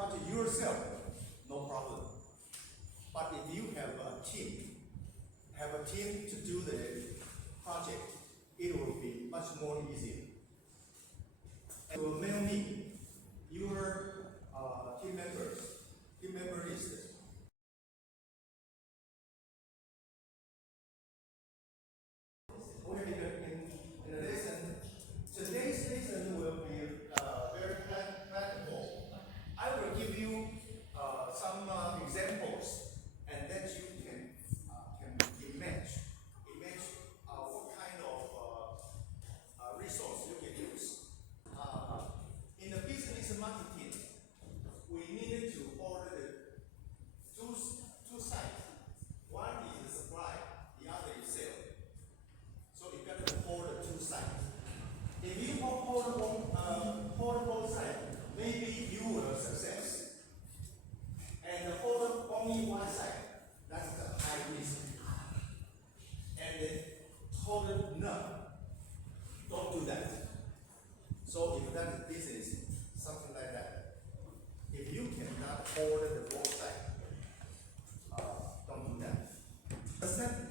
project yourself, no problem. But if you have a team to do the project, it will be much more easier. And will mail me your team member list. Okay, in the lesson, today's lesson will be very practical. I will give you some examples, and then you can imagine what kind of resource you can use. In the business marketing, we needed to order the two sides. One is the supply, the other is sale. So you got to order two sides. If you order both sides, maybe you will success. And order only one side, that's the high risk. And then order none. Don't do that. So if that is business, something like that. If you cannot order the both sides, don't do that.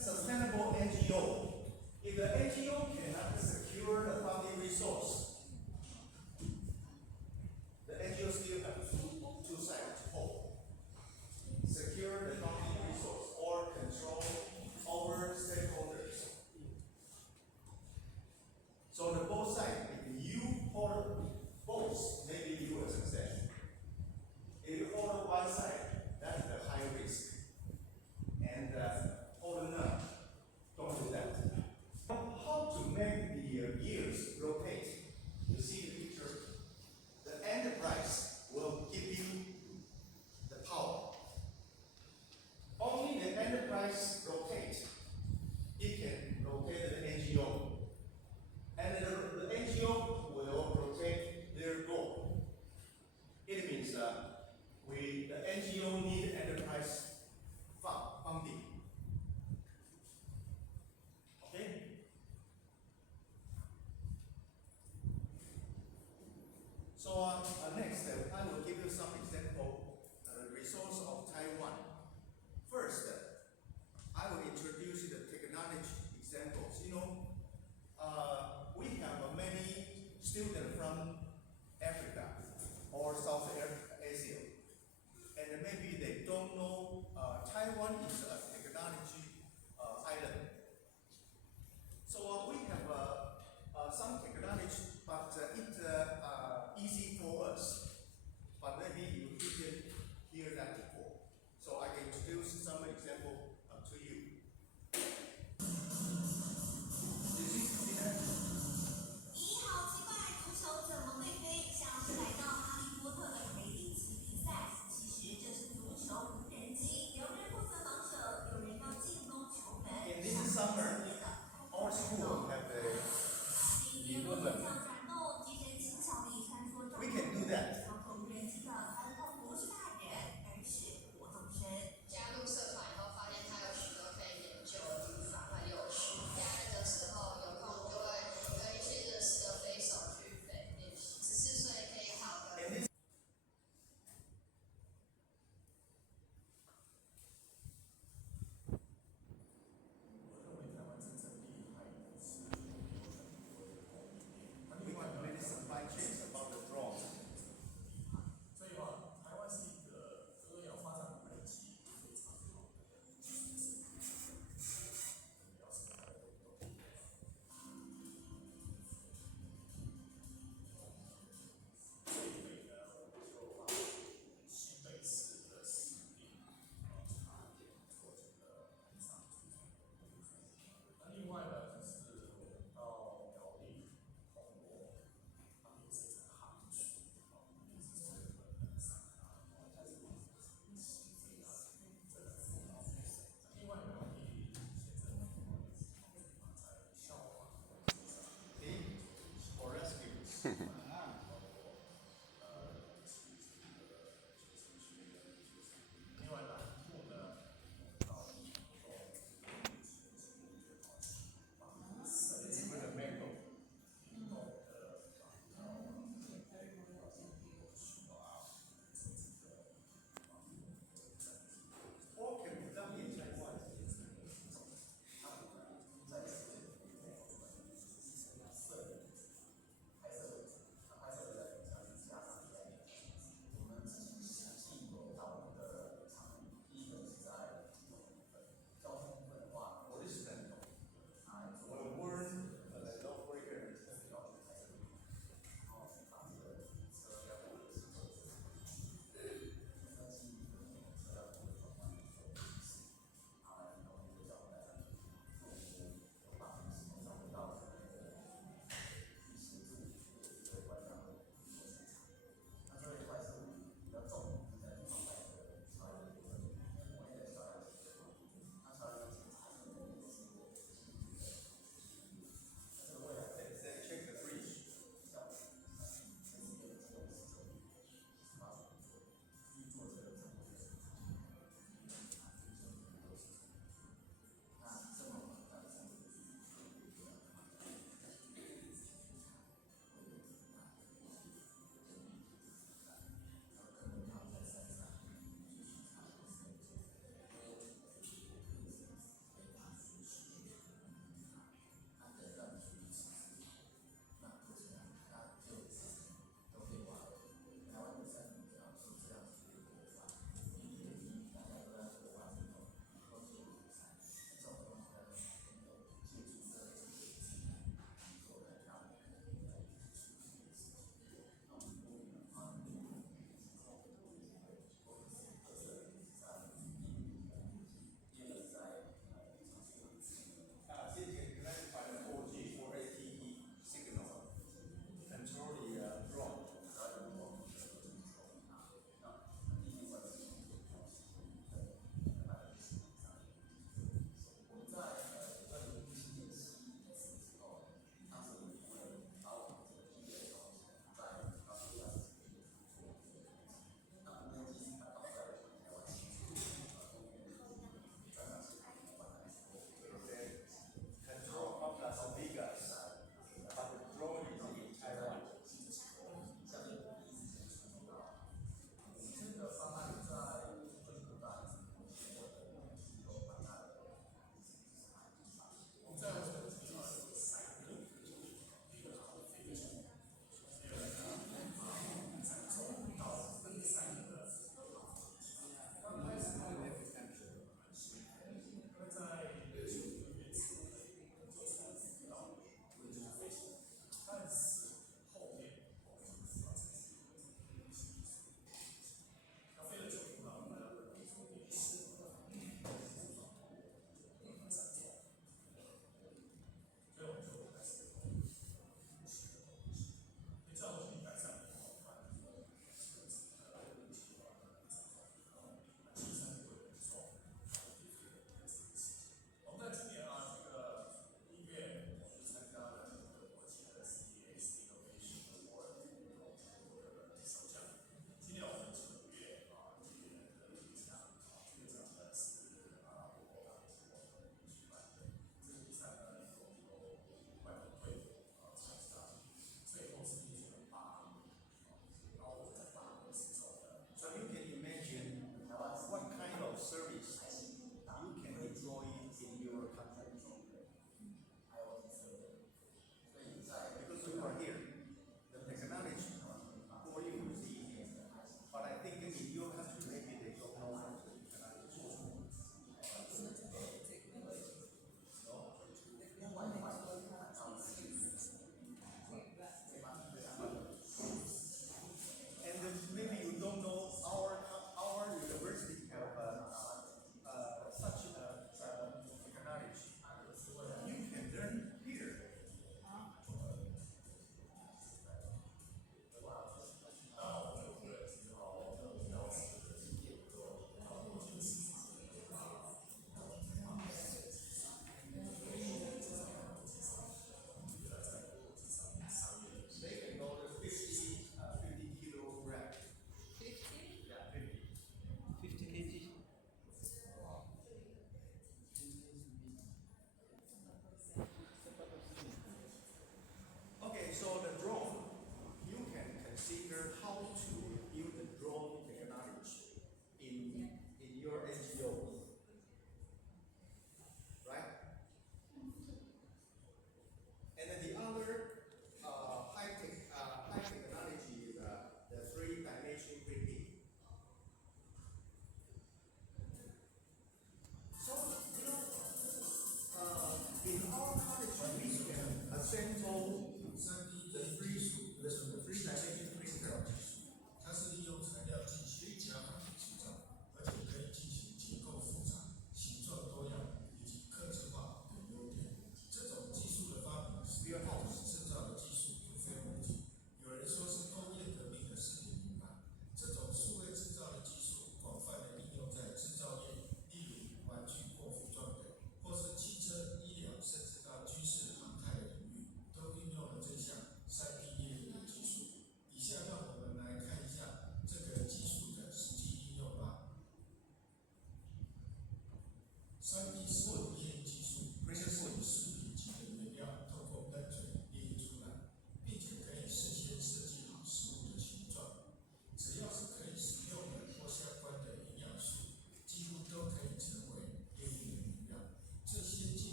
Sustainable NGO. If the NGO cannot secure the funding resource, the NGO still have two sides to hold. Secure the funding resource or control over stakeholders. So the both sides, if you hold both, maybe you will success. If you hold one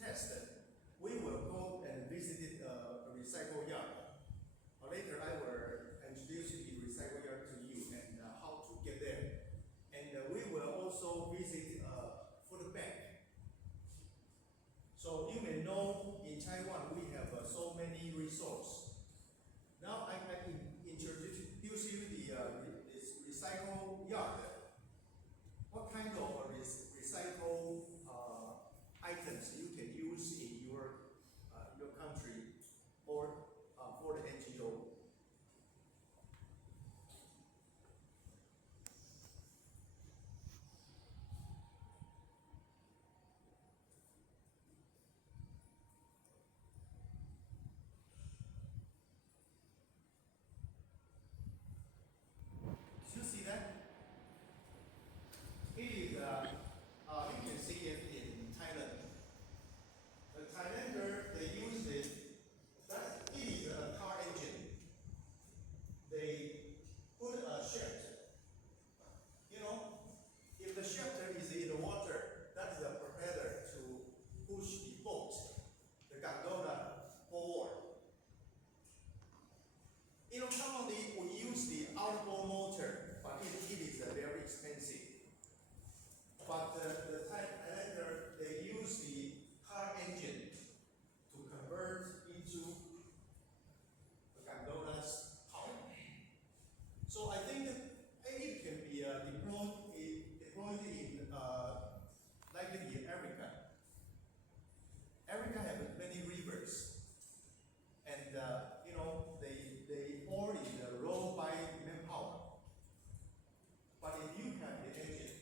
test, we will go and visit a recycle yard. Later, I will introduce the recycle yard to you and how to get there. And we will also visit a food bank. So you may know in Taiwan we have so many resources. Now I can introduce you this recycle yard. What kind of recycle items you can use in your country or for the NGO? Did you see that? It is, you can see it in Thailand. The Thailander, they use it, it is a car engine. They put a shaft. You know, if the shaft is in the water, that's the propeller to push the boat, the gondola forward. You know, commonly we use the outboard motor, but it is very expensive. But the Thailander, they use the car engine to convert into the gondola's power. So I think that it can be deployed in like in Africa. Africa has many rivers, and you know they all is rowed by manpower. But if you have the engine,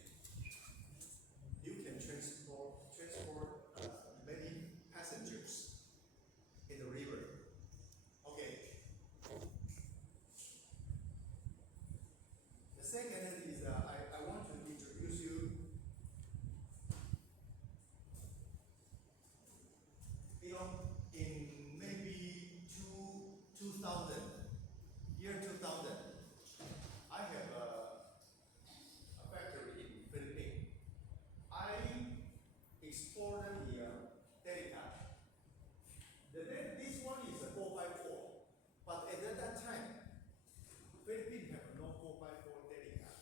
you can transport many passengers in the river. Okay. The second is I want to introduce you. You know, in maybe 2000, year 2000, I have a factory in Philippines. I exported the Delica. This one is a 4x4, but at that time, Philippines have no 4x4 Delica.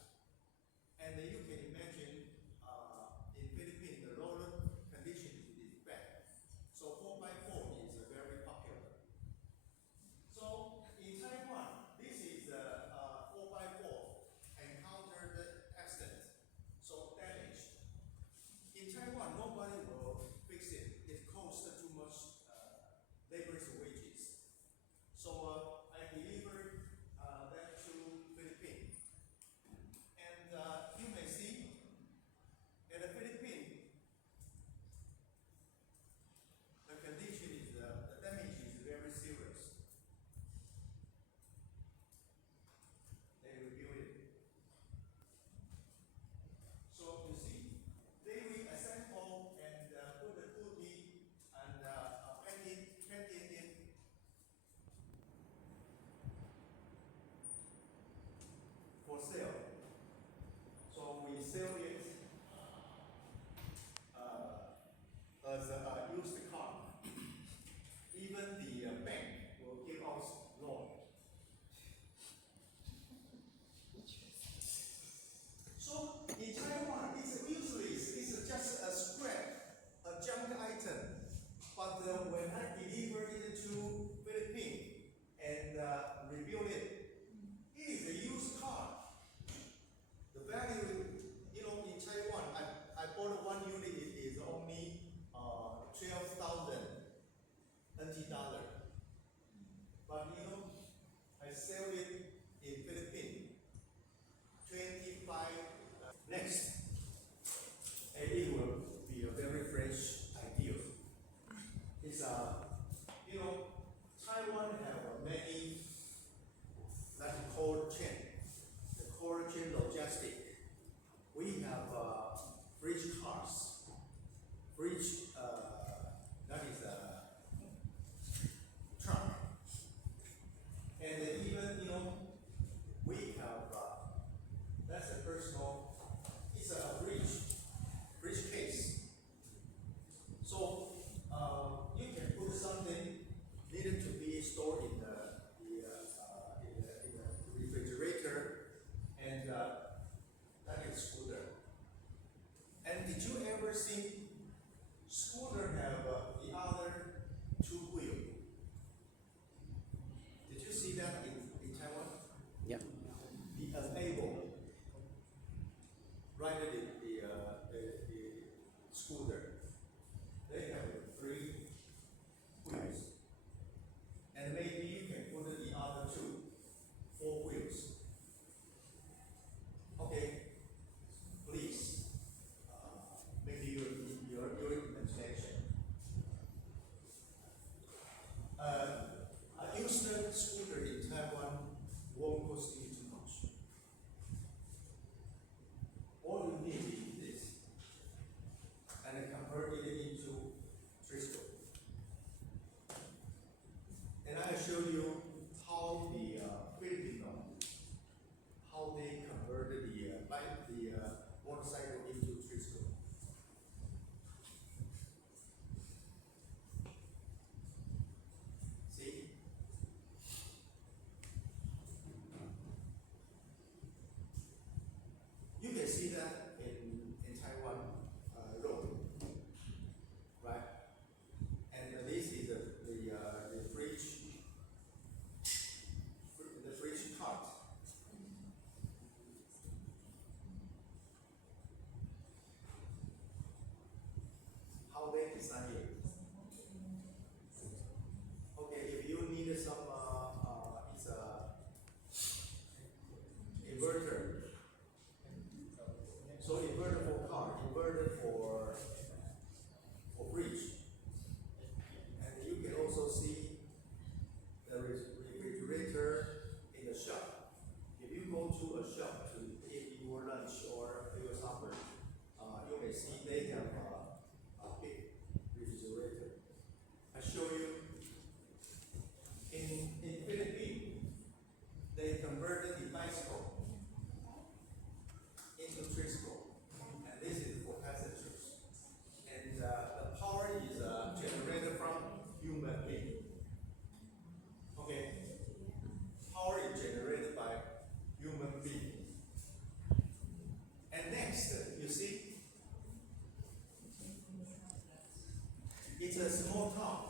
It's a small town.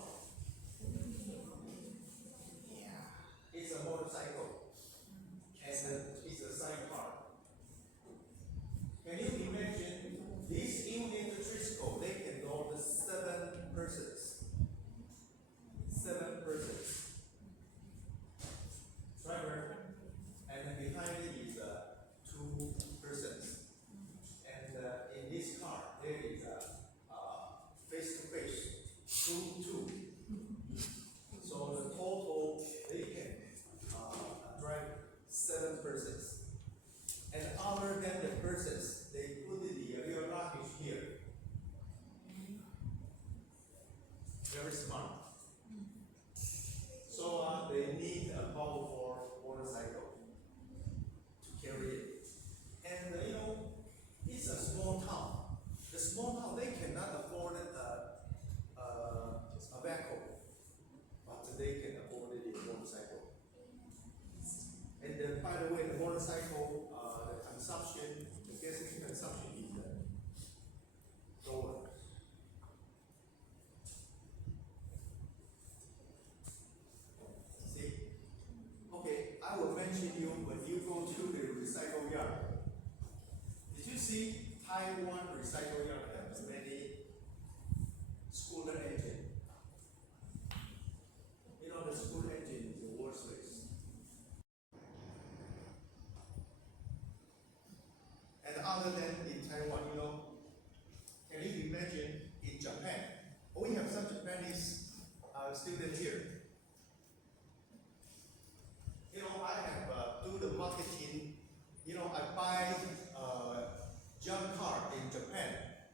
It's a motorcycle. And it's a sidecar. Can you imagine this unit tricycle? They can go to 7 persons. 7 persons. Driver, and then behind it is 2 persons. And in this car, there is a face-to-face 2. So the total they can drive 7 persons. And other than the persons, they put the real luggage here. Very smart. So they need a powerful motorcycle to carry it. And it's a small town. The small town, they cannot afford a vehicle, but they can afford a motorcycle. And by the way, the motorcycle, the consumption, the gasoline consumption is lower. See? Okay, I will mention you when you go to the recycle yard. Did you see Taiwan recycle yard has many scooter engine? The scooter engine is the worthless. And other than in Taiwan, can you imagine in Japan? We have some Japanese students here. I have do the marketing. I buy junk car in Japan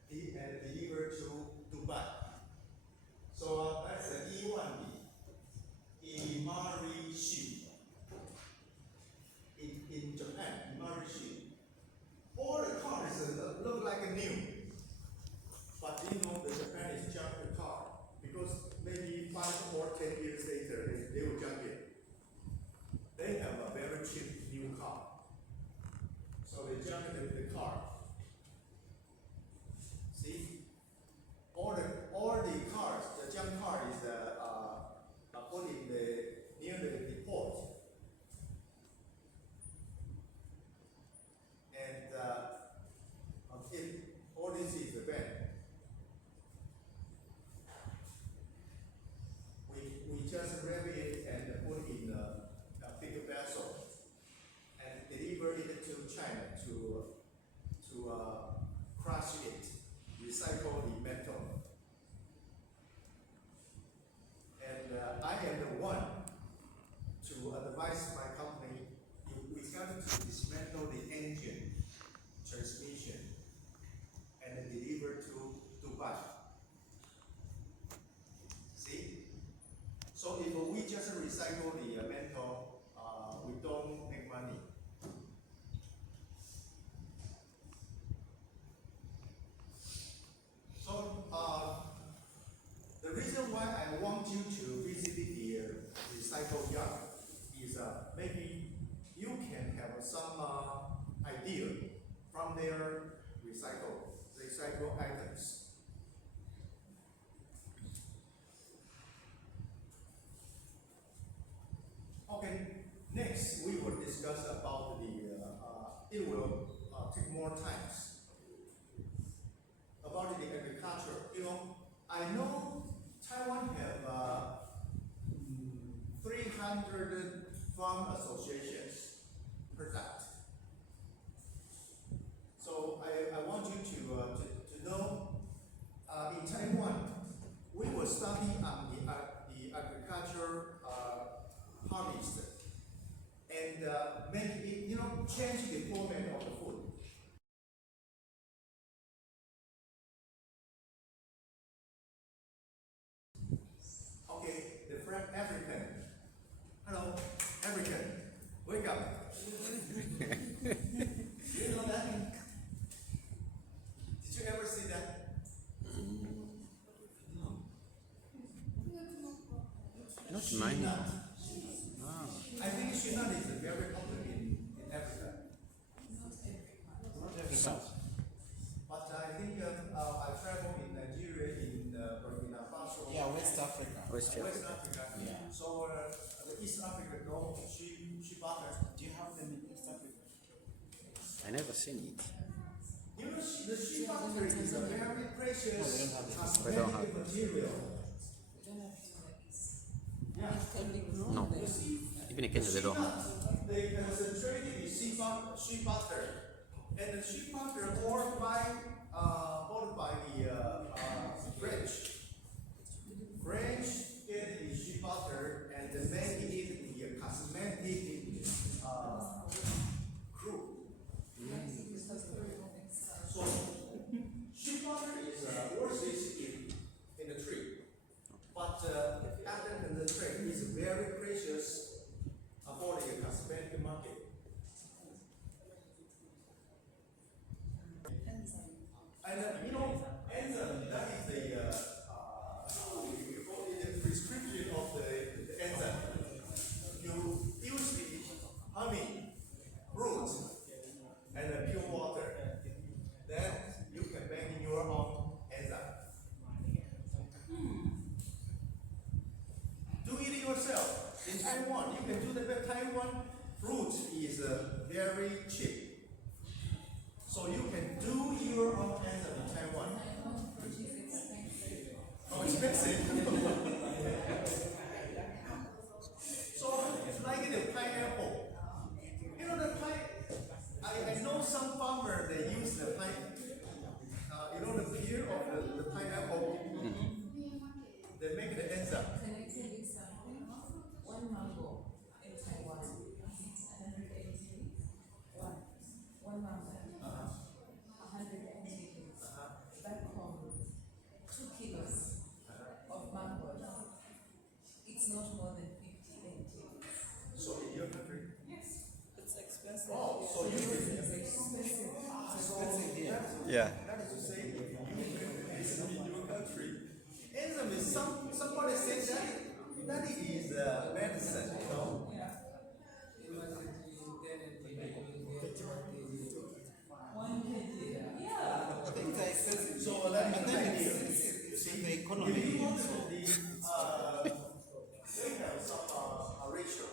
and deliver to Dubai. So that's an E1B. Imarishi. In Japan, Imarishi. All the cars look like a new. But the Japanese junk the car because maybe 5 or 10 years later they will junk it. They have a very cheap new car. So they junk the car. See? All the cars, the junk car is put in near the port. And all this is the van. We just grab it and put in a big vessel and deliver it to China to crush it, recycle the metal. And I am the one to advise my company. We got to dismantle the engine, transmission, and deliver to Dubai. See? So if we just recycle the metal, we don't make money. So the reason why I want you to visit the recycle yard is maybe you can have some idea from their recycle items. Okay, next we will discuss about it will take more times. About the agriculture, I know Taiwan have 300 farm associations per that. So I want you to know in Taiwan we will study on the agriculture harvest and make it change the format of the food. Okay, the friend African. Hello, African. Wake up. You know that? Did you ever see that? Not mine. Ah. I think Shinat is very popular in Africa. Not every But I think I traveled in Nigeria, in Burkina Faso, West Africa. West Africa. West Africa. Yeah. So the East Africa no sheep butter. Do you have them in East Africa? I never seen it. You know, the sheep butter is a very precious We don't cosmetic have it. material. No. You see, Even in Kenya they don't have. they concentrated in sheep butter, and the sheep butter bought by the French. French get the sheep butter and they make it the cosmetic crude. So sheep butter is worthless in the tree, but after concentrate is very precious for the cosmetic market. And you know, enzyme, that is the prescription of the enzyme. You use the honey, fruit, and the pure water. Then you can make your own enzyme. Do it yourself. In Taiwan, you can do the Taiwan fruit is very cheap. So you can do your own enzyme in Taiwan. Oh, expensive. So it's like the pineapple. You know I know some farmers they use the you know the peel of the pineapple. They make the enzyme. Can I tell you something? One mango in Taiwan is 180. One mango. 180. Back home, 2 kilos of mango. It's not more than 50 NT. So in your country. Yes. It's expensive. Oh, so you It's expensive. Yeah. that is to say, if you is in your country, enzyme is somebody said that it is medicine, you know. Yeah. 1 kg. Yeah. Things are expensive. So that is But the then idea. it's You see, the if economy. you want to they have some ratio.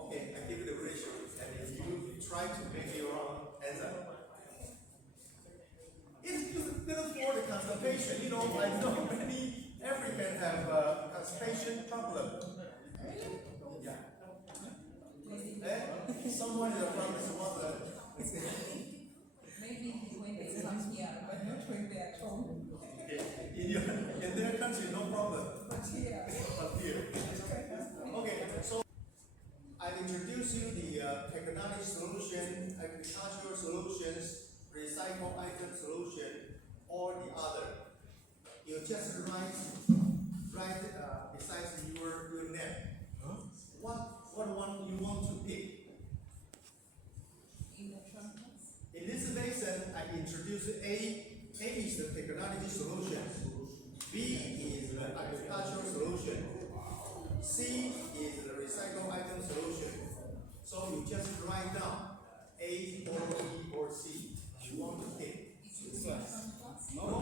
Okay, I give you the ratio, and if you try to make your own enzyme, it's good for the constipation. You know, I know many Africans have constipation problem. Yeah. Someone is from this mother. Maybe when they come here, but not when they are at home. In their country, no problem. But here. But here. Okay, so I introduce you the technology solution, agricultural solutions, recycle item solution, or the other. You just write besides your name. What one you want to pick? Electronics. In this lesson, I introduce A. A is the technology solution. B is the agricultural solution. C is the recycle item solution. So you just write down A or B or C. You want to pick. This one. No,